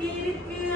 இருக்கு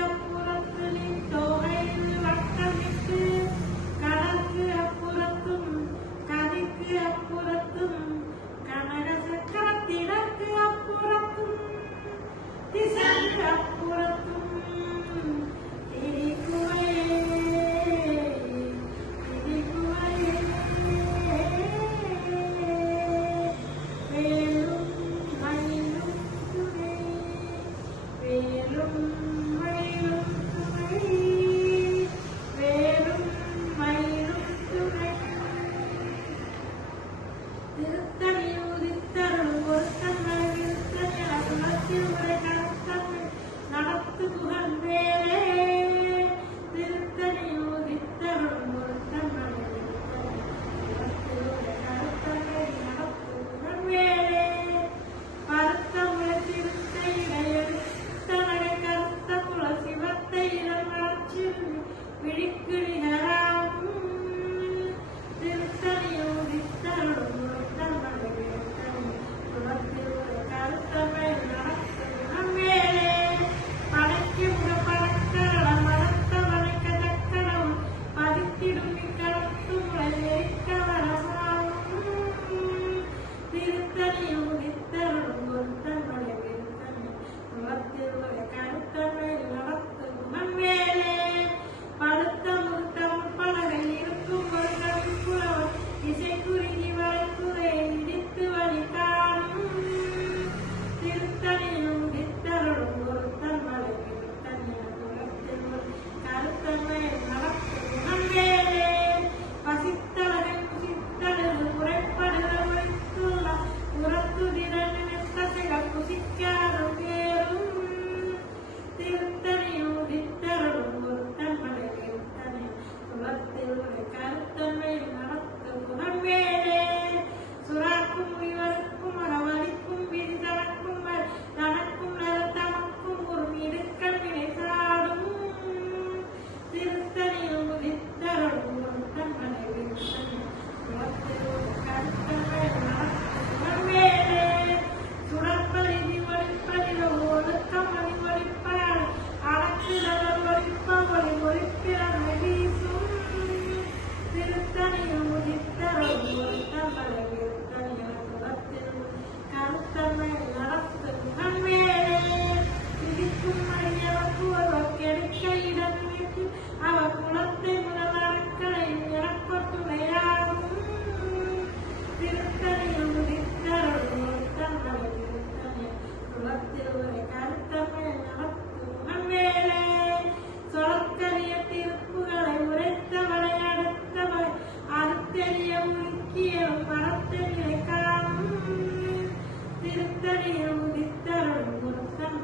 திருத்தணியில் உதித்தருள் முத்தன்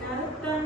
கருத்தன்